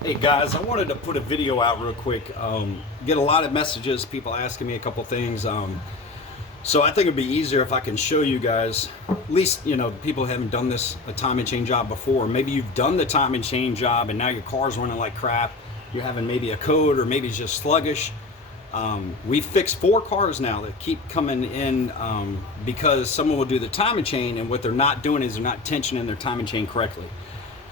Hey guys, I wanted to put a video out real quick. Get a lot of messages, people asking me a couple things. So I think it'd be easier if I can show you guys, at least, people who haven't done this, a time and chain job before. Maybe you've done the time and chain job and now your car's running like crap. You're having maybe a code or maybe it's just sluggish. We've fixed 4 cars now that keep coming in because someone will do the time and chain, and what they're not doing is they're not tensioning their time and chain correctly.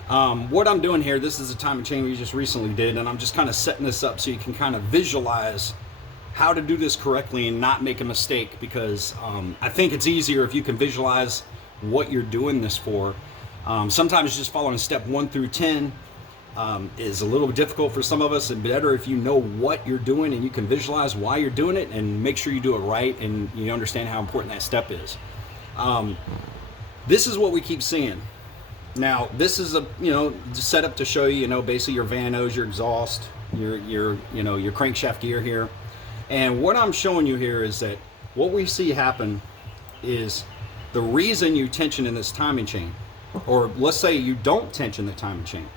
What I'm doing here, this is a time and chain we just recently did, and I'm just kind of setting this up so you can kind of visualize how to do this correctly and not make a mistake, because I think it's easier if you can visualize what you're doing this for. Sometimes just following step 1 through 10 is a little difficult for some of us, and better if you know what you're doing and you can visualize why you're doing it and make sure you do it right and you understand how important that step is. This is what we keep seeing. Now, this is a set up to show you, basically your vanos, your exhaust, your crankshaft gear here. And what I'm showing you here is that what we see happen is the reason you tension in this timing chain, or let's say you don't tension the timing chain.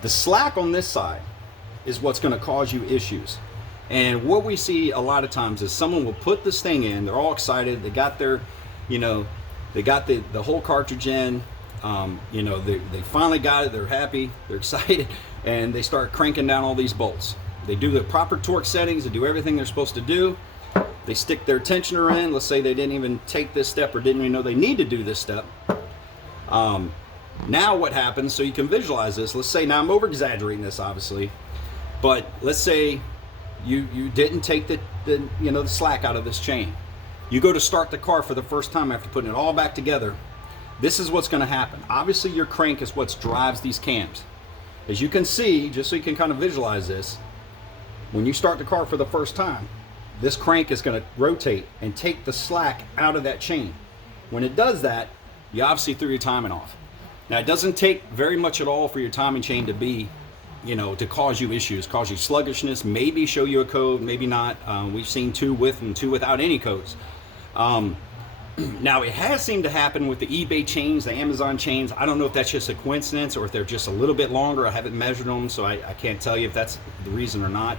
The slack on this side is what's going to cause you issues. And what we see a lot of times is someone will put this thing in, they're all excited, they got their, they got the whole cartridge in. They finally got it, they're happy, they're excited, and they start cranking down all these bolts. They do the proper torque settings, they do everything they're supposed to do. They stick their tensioner in. Let's say they didn't even take this step or didn't even know they need to do this step. Now what happens, so you can visualize this, let's say, now I'm over exaggerating this obviously, but let's say you didn't take the slack out of this chain. You go to start the car for the first time after putting it all back together. This is what's going to happen. Obviously your crank is what drives these cams. As you can see, just so you can kind of visualize this, when you start the car for the first time, this crank is going to rotate and take the slack out of that chain. When it does that, you obviously threw your timing off. Now, it doesn't take very much at all for your timing chain to be, to cause you issues, cause you sluggishness, maybe show you a code, maybe not. We've seen 2 with and 2 without any codes. Now, it has seemed to happen with the eBay chains, the Amazon chains. I don't know if that's just a coincidence or if they're just a little bit longer. I haven't measured them, so I can't tell you if that's the reason or not.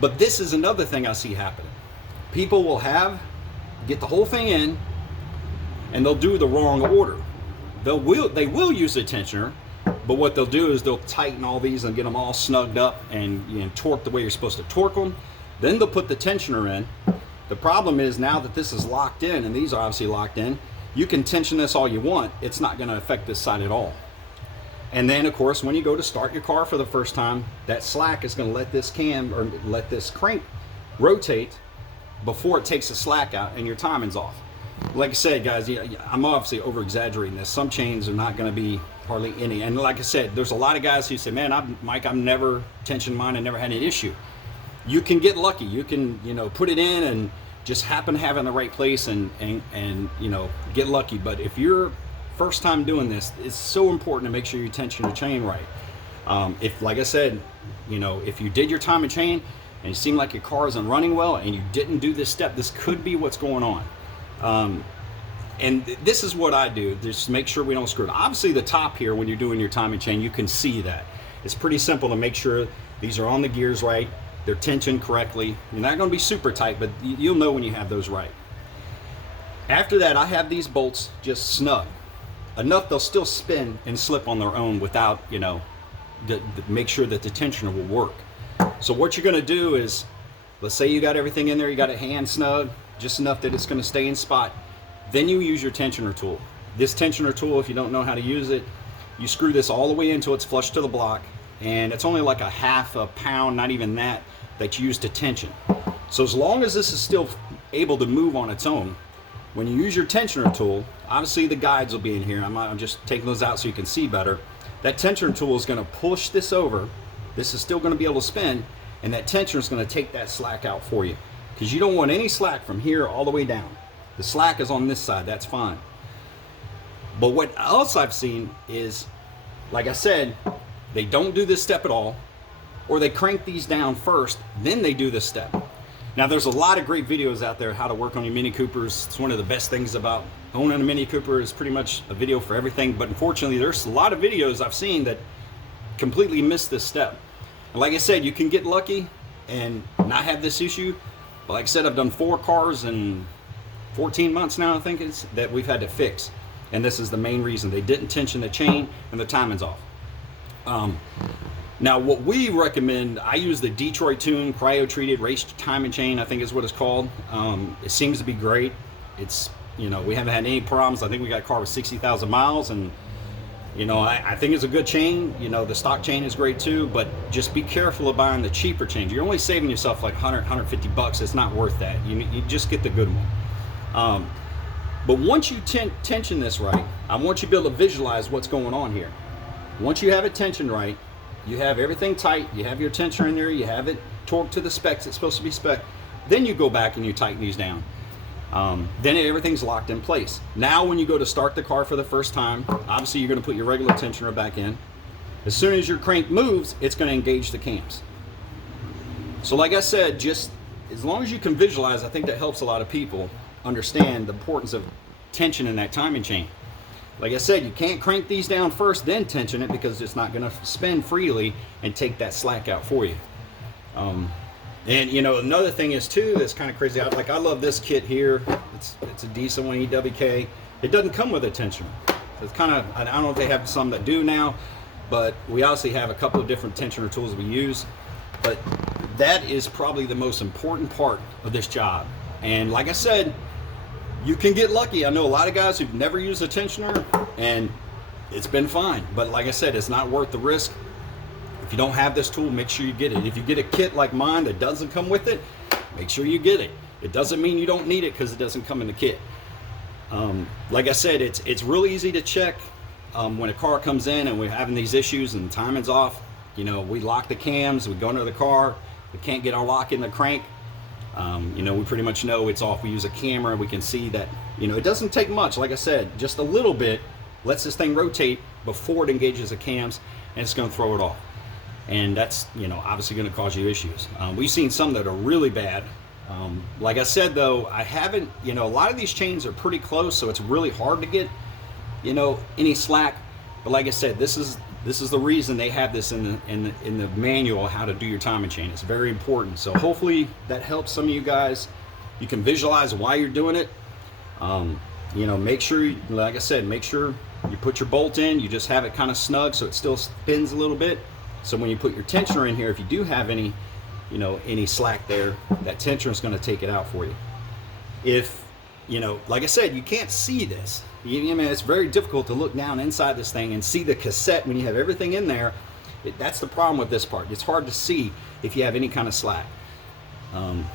But this is another thing I see happening. People will get the whole thing in, and they'll do the wrong order. They will use a tensioner, but what they'll do is they'll tighten all these and get them all snugged up and torque the way you're supposed to torque them. Then they'll put the tensioner in. The problem is, now that this is locked in, and these are obviously locked in, you can tension this all you want. It's not going to affect this side at all. And then, of course, when you go to start your car for the first time, that slack is going to let this cam, or let this crank rotate before it takes the slack out and your timing's off. Like I said, guys, I'm obviously over exaggerating this. Some chains are not going to be hardly any. And like I said, there's a lot of guys who say, man, Mike, I've never tensioned mine and never had an issue. You can get lucky. You can, put it in and just happen to have it in the right place and get lucky. But if you're first time doing this, it's so important to make sure you tension your chain right. If, like I said, if you did your time and chain and it seemed like your car isn't running well and you didn't do this step, this could be what's going on. And this is what I do, just make sure we don't screw it. Obviously the top here, when you're doing your time and chain, you can see that. It's pretty simple to make sure these are on the gears right, they're tensioned correctly. You're not going to be super tight, but you'll know when you have those right. After that, I have these bolts just snug. Enough they'll still spin and slip on their own without, make sure that the tensioner will work. So what you're going to do is, let's say you got everything in there, you got it hand snug, just enough that it's going to stay in spot. Then you use your tensioner tool. This tensioner tool, if you don't know how to use it, you screw this all the way in until it's flush to the block, and it's only like a half a pound, not even that you use to tension. So as long as this is still able to move on its own, when you use your tensioner tool, obviously the guides will be in here. I'm just taking those out so you can see better. That tensioner tool is going to push this over. This is still going to be able to spin, and that tensioner is going to take that slack out for you, because you don't want any slack from here all the way down. The slack is on this side, that's fine. But what else I've seen is, like I said, they don't do this step at all, or they crank these down first, then they do this step. Now, there's a lot of great videos out there how to work on your Mini Coopers. It's one of the best things about owning a Mini Cooper, is pretty much a video for everything. But unfortunately, there's a lot of videos I've seen that completely miss this step. And like I said, you can get lucky and not have this issue. But like I said, I've done 4 cars in 14 months now, I think it's, that we've had to fix. And this is the main reason. They didn't tension the chain and the timing's off. Now what we recommend, I use the Detroit Tune cryo treated race timing chain, I think is what it's called. It seems to be great. It's, you know, we haven't had any problems. I think we got a car with 60,000 miles, and you know, I think it's a good chain. You know, the stock chain is great too, but just be careful of buying the cheaper chains. You're only saving yourself like 100, 150 bucks. It's not worth that. You just get the good one. But once you tension this right, I want you to be able to visualize what's going on here. Once you have it tensioned right, you have everything tight, you have your tensioner in there, you have it torqued to the specs it's supposed to be spec, then you go back and you tighten these down. Then everything's locked in place. Now when you go to start the car for the first time, obviously you're going to put your regular tensioner back in. As soon as your crank moves, it's going to engage the cams. So like I said, just as long as you can visualize, I think that helps a lot of people understand the importance of tension in that timing chain. Like I said, you can't crank these down first, then tension it, because it's not going to spin freely and take that slack out for you. And you know, another thing is too, that's kind of crazy. I love this kit here. It's a decent one, EWK. It doesn't come with a tensioner. It's kind of, I don't know if they have some that do now, but we obviously have a couple of different tensioner tools we use. But that is probably the most important part of this job. And like I said, you can get lucky. I know a lot of guys who've never used a tensioner and it's been fine. But like I said, it's not worth the risk. If you don't have this tool, make sure you get it. If you get a kit like mine that doesn't come with it, make sure you get it. It doesn't mean you don't need it because it doesn't come in the kit. Like I said, it's really easy to check when a car comes in and we're having these issues and the timing's off. You know, we lock the cams, we go into the car, we can't get our lock in the crank. You know, we pretty much know it's off. We use a camera, we can see that, you know, it doesn't take much. Like I said, just a little bit lets this thing rotate before it engages the cams, and it's going to throw it off. And that's, you know, obviously going to cause you issues. We've seen some that are really bad. Like I said, though, I haven't, you know, a lot of these chains are pretty close, so it's really hard to get, you know, any slack. But like I said, this is the reason they have this in the manual, how to do your timing chain. It's very important. So hopefully that helps some of you guys. You can visualize why you're doing it. You know, make sure, like I said, make sure you put your bolt in. You just have it kind of snug so it still spins a little bit. So when you put your tensioner in here, if you do have any, you know, any slack there, that tensioner is going to take it out for you. If, you know, like I said, you can't see this. I mean, it's very difficult to look down inside this thing and see the cassette when you have everything in there. That's the problem with this part. It's hard to see if you have any kind of slack.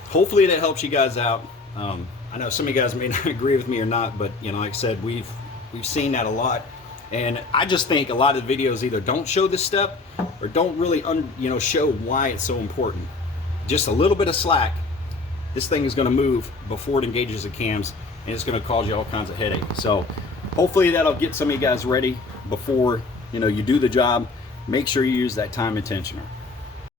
Hopefully that helps you guys out. I know some of you guys may not agree with me or not, but you know, like I said, we've seen that a lot. And I just think a lot of the videos either don't show this step or don't really you know, show why it's so important. Just a little bit of slack, this thing is going to move before it engages the cams, and it's going to cause you all kinds of headaches. So hopefully that'll get some of you guys ready before, you know, you do the job. Make sure you use that timing tensioner.